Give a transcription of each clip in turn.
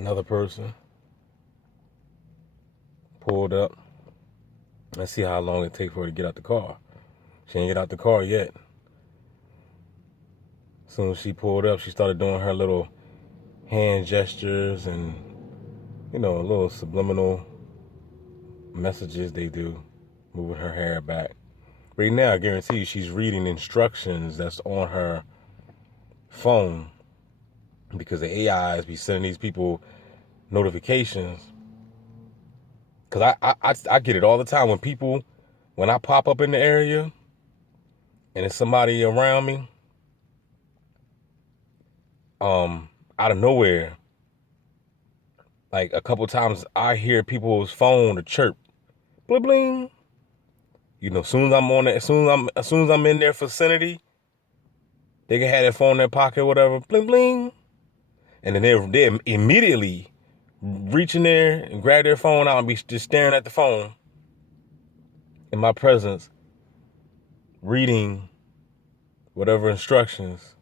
Another person pulled up. Let's see how long it takes for her to get out the car. She ain't get out the car yet. As soon as she pulled up, she started doing her little hand gestures and, little subliminal messages they do, moving her hair back. Right now, I guarantee you she's reading instructions that's on her phone because the AIs be sending these people notifications. Because I get it all the time when I pop up in the area and there's somebody around me, out of nowhere, like a couple times I hear people's phone to chirp, bling bling. As soon as I'm on it, as soon as I'm in their vicinity, they can have their phone in their pocket, whatever, bling bling, and then they immediately reach in there and grab their phone out and be just staring at the phone in my presence, reading whatever instructions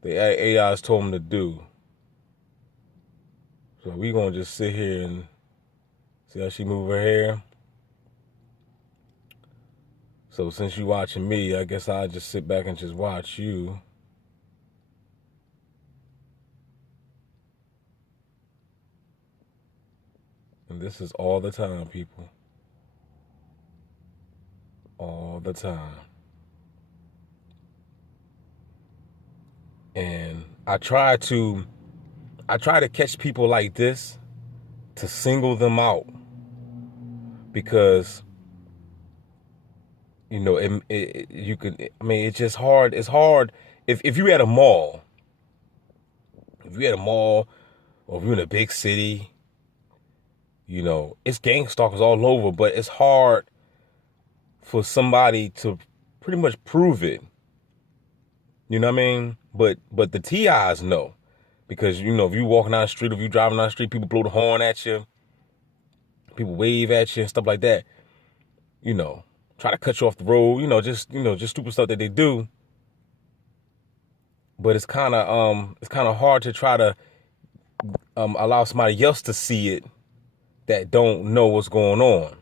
the AIs told them to do. So we gonna just sit here and see how she move her hair. So since you watching me, I guess I'll just sit back and just watch you. And this is all the time, people. All the time. And I try to catch people like this to single them out because it's just hard. It's hard if you're at a mall. If you're at a mall or if you're in a big city, it's gang stalkers all over, but it's hard for somebody to pretty much prove it. You know what I mean? But the TIs know. Because, if you walking down the street, if you driving down the street, people blow the horn at you. People wave at you and stuff like that. Try to cut you off the road, just stupid stuff that they do. But it's kind of hard to try to allow somebody else to see it that don't know what's going on.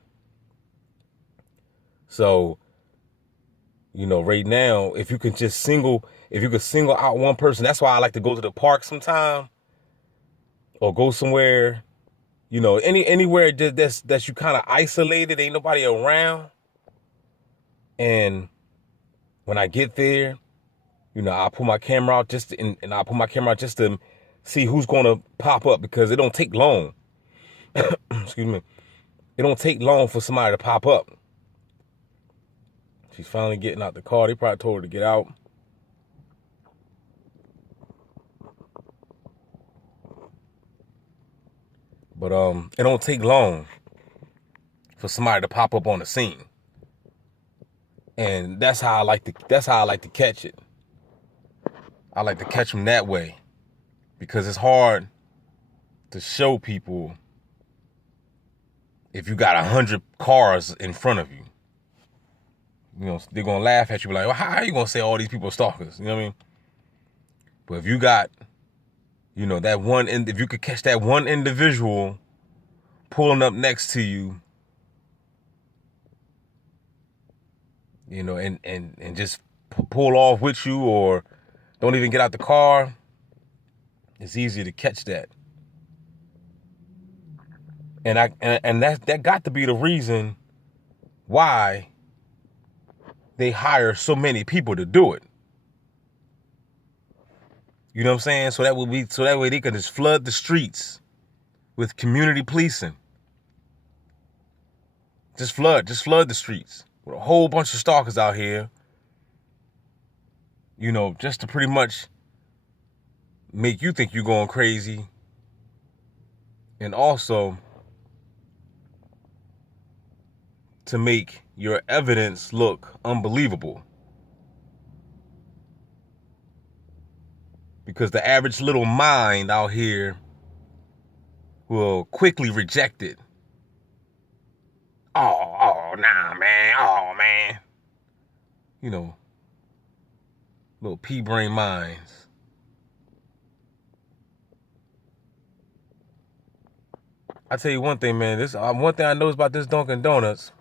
So, right now, if you could single out one person, that's why I like to go to the park sometime or go somewhere, anywhere that's you kind of isolated, ain't nobody around. And when I get there, I'll put my camera out and I'll put my camera out just to see who's going to pop up because it don't take long. Excuse me. It don't take long for somebody to pop up. She's finally getting out the car. They probably told her to get out. But it don't take long for somebody to pop up on the scene. And that's how I like to catch it. I like to catch them that way because it's hard to show people if you got 100 cars in front of you. They're going to laugh at you like, well, how are you going to say all these people are stalkers? You know what I mean? But if you got, that one, if you could catch that one individual pulling up next to you, and just pull off with you or don't even get out the car, it's easy to catch that. And that got to be the reason why they hire so many people to do it. You know what I'm saying? So that way they can just flood the streets with community policing. Just flood the streets with a whole bunch of stalkers out here. Just to pretty much make you think you're going crazy. And also to make your evidence look unbelievable. Because the average little mind out here will quickly reject it. Oh, nah, man. Oh, man. Little pea brain minds. I tell you one thing, man. This one thing I know about this Dunkin' Donuts.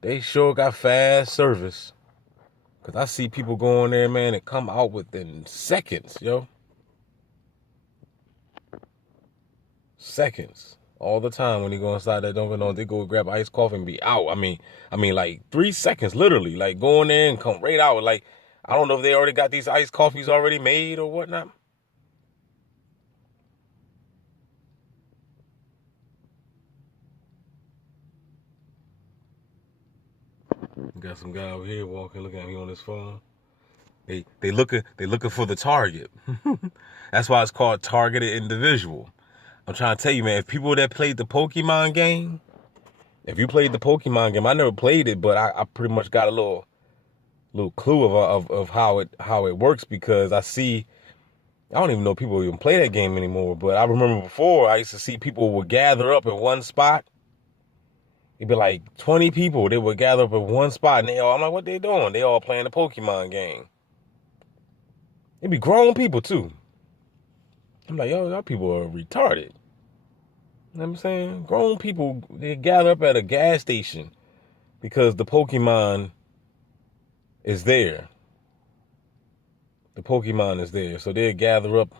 They sure got fast service. Cause I see people go in there, man, and come out within seconds, yo. Seconds. All the time when you go inside that Dunkin' Donuts, they go grab iced coffee and be out. I mean, like 3 seconds, literally. Like go in there and come right out. Like, I don't know if they already got these iced coffees already made or whatnot. Got some guy over here walking, looking at me on his phone. They looking for the target. That's why it's called targeted individual. I'm trying to tell you, man, if people that played the Pokemon game, if you played the Pokemon game, I never played it, but I pretty much got a little clue of how it works, because I don't even know if people even play that game anymore, but I remember before I used to see people would gather up in one spot. It'd be like 20 people. They would gather up in one spot, and I'm like, what they doing? They all playing the Pokemon game. It'd be grown people too. I'm like, yo, y'all people are retarded. You know what I'm saying? Grown people, they gather up at a gas station because the Pokemon is there. The Pokemon is there. So they'll gather up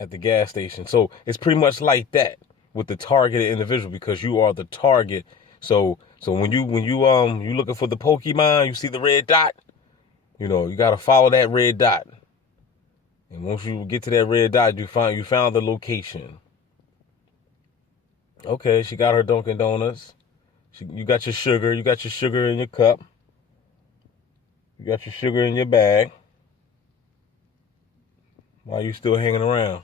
at the gas station. So it's pretty much like that with the targeted individual, because you are the target. So when you you looking for the Pokemon, you see the red dot, you gotta follow that red dot. And once you get to that red dot, you found the location. Okay, she got her Dunkin' Donuts. You got your sugar. You got your sugar in your cup. You got your sugar in your bag. Why are you still hanging around?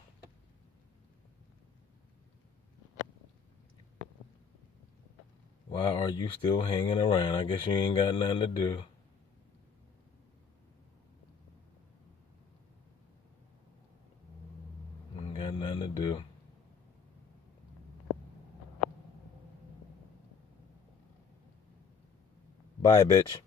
Why are you still hanging around? I guess you ain't got nothing to do. Ain't got nothing to do. Bye, bitch.